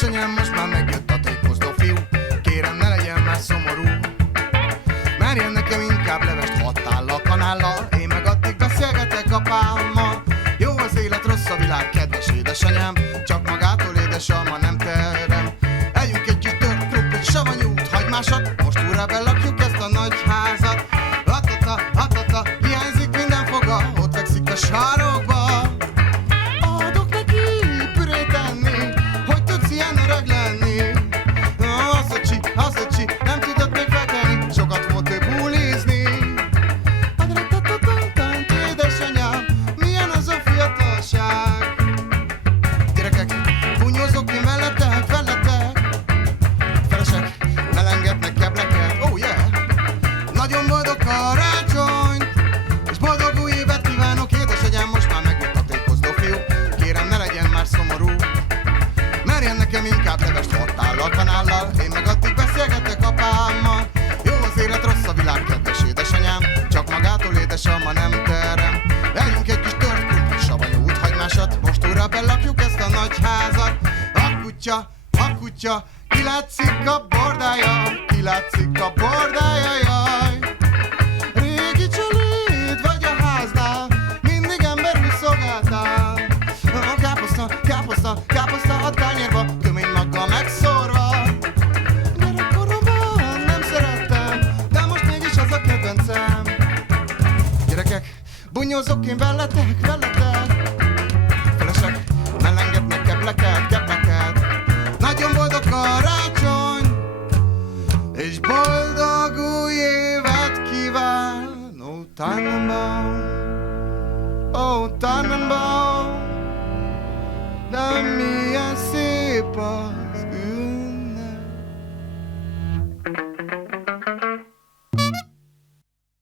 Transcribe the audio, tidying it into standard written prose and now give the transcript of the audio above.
Édesanyám, most már megjött a tékozló fiú, kérem ne legyen már szomorú. Merjen nekem inkább levest 6 tállal, kanállal, én meg addig beszélgetek apámmal. Jó az élet, rossz a világ, kedves édesanyám, csak magától édesalma nem terem. Együnk egy kis tört krumplit, savanyút, hagymásat, most újra belakjuk ezt a nagy házat. Hatata, hiányzik minden foga, ott fekszik a sarokba. Adok neki pürét enni, hogy tudsz ilyen öreg lenni. Az öcsi, nem tudott még felkelni, sokat volt ő bulizni. Édesanyám, milyen az a fiatalság. Gyerekek, bunyózok én veletek, felesek, melengednek kebleket, oh yeah. Nagyon boldog karácsonyt, és boldog új évet kívánok. Édesanyám, most már megjött a tékozló fiú, kérem ne legyen már szomorú. Merjen nekem inkább levest 6 tállal, kanállal, én meg addig beszélgetek apámmal. Jó az élet, rossz a világ, kedves édesanyám, csak magától édesalma nem terem. Vegyünk egy kis tört krumplit, savanyút, hagymásat, most újra belakjuk ezt a nagy házat. A kutya, kilátszik a bordája, jaj. Régi csaléd vagy a háznál, mindig emberül szolgáltál. Káposzta a tányérba, tömény maggal megszórva. Gyerekkoromban nem szerettem, de most mégis az a kedvencem. Gyerekek, bunyózok én veletek. Felesek, melengednek kebleket. Nagyon boldog karácsony, és boldog új évet kíván. Oh Tannenbaum, de milyen szép a